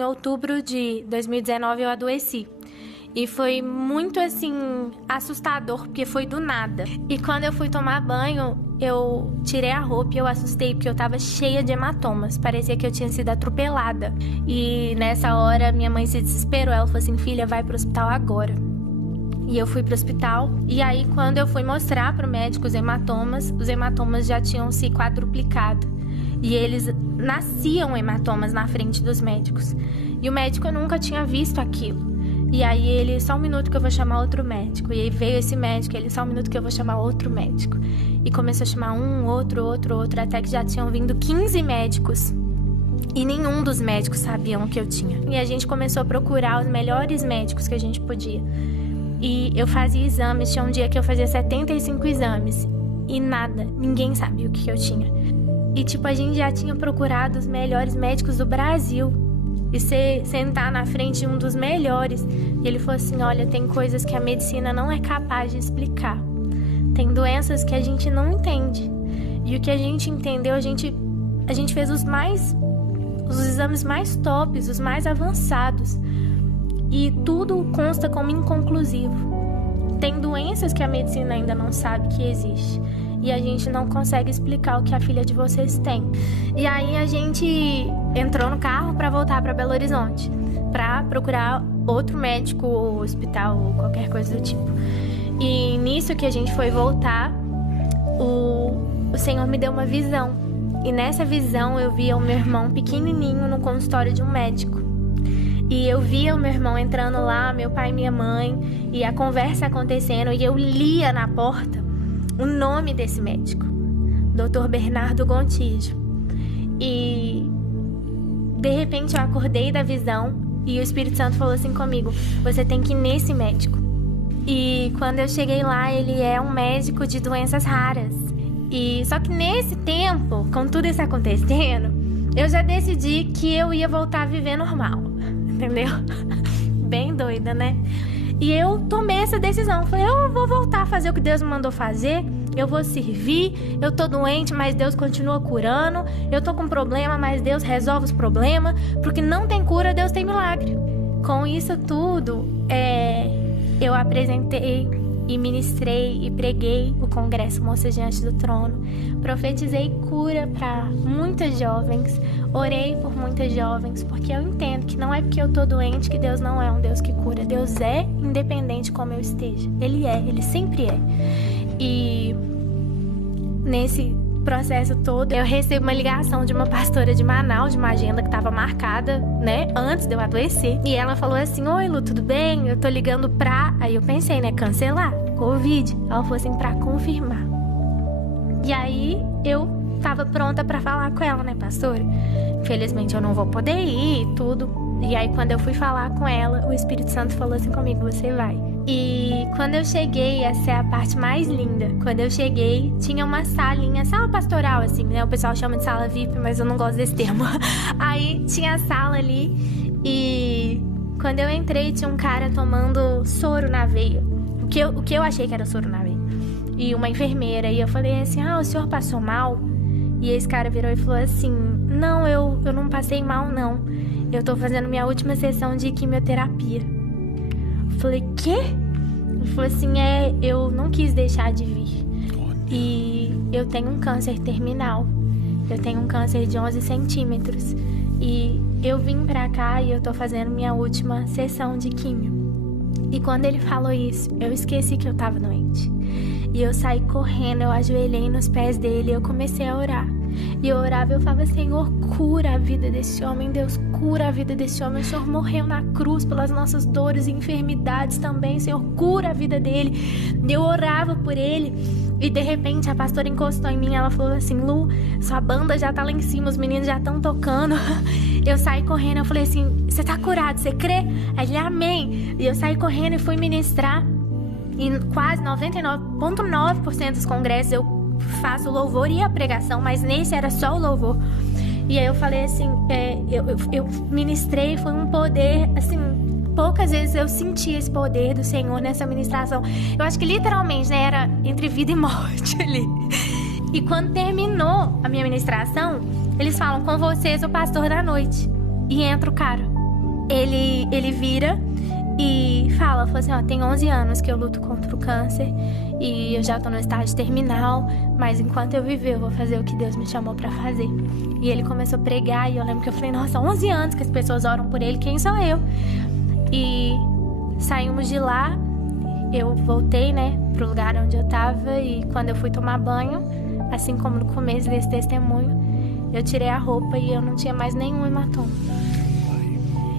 em outubro de 2019 eu adoeci. E foi muito, assim, assustador, porque foi do nada. E quando eu fui tomar banho, eu tirei a roupa e eu assustei, porque eu tava cheia de hematomas. Parecia que eu tinha sido atropelada. E nessa hora, minha mãe se desesperou. Ela falou assim, filha, vai pro hospital agora. E eu fui pro hospital. E aí, quando eu fui mostrar pro médico os hematomas já tinham se quadruplicado. E eles nasciam hematomas na frente dos médicos. E o médico nunca tinha visto aquilo. E aí ele, só um minuto que eu vou chamar outro médico. E aí veio esse médico, ele, só um minuto que eu vou chamar outro médico. E começou a chamar um, outro, até que já tinham vindo 15 médicos. E nenhum dos médicos sabiam o que eu tinha. E a gente começou a procurar os melhores médicos que a gente podia. E eu fazia exames, tinha um dia que eu fazia 75 exames. E nada, ninguém sabia o que eu tinha. E tipo, a gente já tinha procurado os melhores médicos do Brasil. E você sentar na frente de um dos melhores. E ele falou assim, olha, tem coisas que a medicina não é capaz de explicar. Tem doenças que a gente não entende. E o que a gente entendeu, a gente fez os exames mais tops, os mais avançados. E tudo consta como inconclusivo. Tem doenças que a medicina ainda não sabe que existe. E a gente não consegue explicar o que a filha de vocês tem. E aí a gente entrou no carro para voltar para Belo Horizonte, para procurar outro médico, hospital ou qualquer coisa do tipo. E nisso que a gente foi voltar, o Senhor me deu uma visão. E nessa visão eu via o meu irmão pequenininho no consultório de um médico. E eu via o meu irmão entrando lá, meu pai e minha mãe, e a conversa acontecendo, e eu lia na porta o nome desse médico, Dr. Bernardo Gontijo. E de repente eu acordei da visão e o Espírito Santo falou assim comigo, você tem que ir nesse médico. E quando eu cheguei lá, ele é um médico de doenças raras. E só que nesse tempo, com tudo isso acontecendo, eu já decidi que eu ia voltar a viver normal, entendeu? Bem doida, né? E eu tomei essa decisão. Falei, eu vou voltar a fazer o que Deus me mandou fazer. Eu vou servir. Eu tô doente, mas Deus continua curando. Eu tô com problema, mas Deus resolve os problemas. Porque não tem cura, Deus tem milagre. Com isso tudo, eu apresentei e ministrei e preguei o Congresso Moças Diante do Trono. Profetizei cura para muitas jovens. Orei por muitas jovens, porque eu entendo que não é porque eu tô doente que Deus não é um Deus que cura. Deus é independente como eu esteja. Ele sempre é. E nesse processo todo, eu recebo uma ligação de uma pastora de Manaus, de uma agenda que estava marcada, né, antes de eu adoecer. E ela falou assim, oi Lu, tudo bem? Eu tô ligando pra... Aí eu pensei, né, cancelar, Covid. Ela falou assim, pra confirmar. E aí eu tava pronta pra falar com ela, né, pastora? Infelizmente eu não vou poder ir e tudo. E aí quando eu fui falar com ela, o Espírito Santo falou assim comigo, você vai. E quando eu cheguei, essa é a parte mais linda. Quando eu cheguei, tinha uma salinha, sala pastoral, assim, né? O pessoal chama de sala VIP, mas eu não gosto desse termo. Aí tinha a sala ali e quando eu entrei, tinha um cara tomando soro na veia. O que eu achei que era soro na veia. E uma enfermeira. E eu falei assim, o senhor passou mal? E esse cara virou e falou assim, não, eu não passei mal, não. Eu tô fazendo minha última sessão de quimioterapia. Eu falei, quê? Ele falou assim, eu não quis deixar de vir. E eu tenho um câncer terminal. Eu tenho um câncer de 11 centímetros. E eu vim pra cá e eu tô fazendo minha última sessão de quimio. E quando ele falou isso, eu esqueci que eu tava doente. E eu saí correndo, eu ajoelhei nos pés dele e eu comecei a orar. E eu orava e eu falava, Senhor, cura a vida desse homem, Deus, cura a vida desse homem. O Senhor morreu na cruz pelas nossas dores e enfermidades também, Senhor, cura a vida dele. Eu orava por ele e de repente a pastora encostou em mim e ela falou assim, Lu, sua banda já tá lá em cima, os meninos já estão tocando. Eu saí correndo, eu falei assim, você tá curado, você crê? Aí ele, amém. E eu saí correndo e fui ministrar. E quase 99,9% dos congressos eu faço o louvor e a pregação, mas nesse era só o louvor. E aí eu falei assim, eu ministrei, foi um poder, assim, poucas vezes eu senti esse poder do Senhor nessa ministração. Eu acho que literalmente, né, era entre vida e morte ali. E quando terminou a minha ministração, eles falam, com vocês o pastor da noite. E entra o cara. ele vira e falou assim, ó, tem 11 anos que eu luto contra o câncer e eu já tô no estágio terminal, mas enquanto eu viver eu vou fazer o que Deus me chamou pra fazer. E ele começou a pregar e eu lembro que eu falei, nossa, 11 anos que as pessoas oram por ele, quem sou eu? E saímos de lá, eu voltei, né, pro lugar onde eu tava e quando eu fui tomar banho, assim como no começo desse testemunho, eu tirei a roupa e eu não tinha mais nenhum hematoma.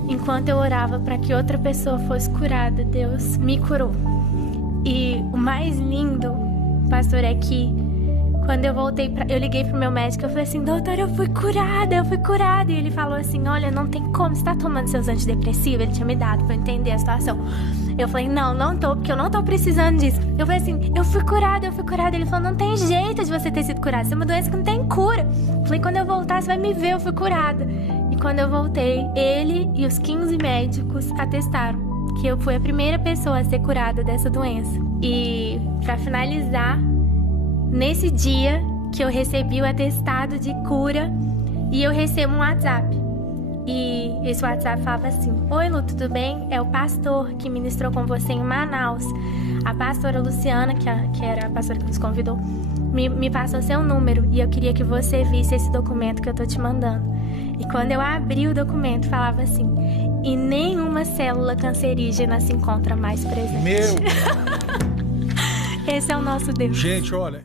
Enquanto eu orava para que outra pessoa fosse curada, Deus me curou. E o mais lindo, pastor, é que quando eu voltei, eu liguei pro meu médico, eu falei assim, doutor, eu fui curada. E ele falou assim, olha, não tem como, você tá tomando seus antidepressivos? Ele tinha me dado pra eu entender a situação. Eu falei, não tô, porque eu não tô precisando disso. Eu falei assim, eu fui curada. Ele falou, não tem jeito de você ter sido curada, isso é uma doença que não tem cura. Eu falei, quando eu voltar, você vai me ver, eu fui curada. E quando eu voltei, ele e os 15 médicos atestaram que eu fui a primeira pessoa a ser curada dessa doença. E pra finalizar, nesse dia que eu recebi o atestado de cura, e eu recebo um WhatsApp. E esse WhatsApp falava assim, oi Lu, tudo bem? É o pastor que ministrou com você em Manaus. A pastora Luciana, que era a pastora que nos convidou, me passou seu número e eu queria que você visse esse documento que eu tô te mandando. E quando eu abri o documento, falava assim, e nenhuma célula cancerígena se encontra mais presente. Meu! Esse é o nosso Deus. Gente, olha...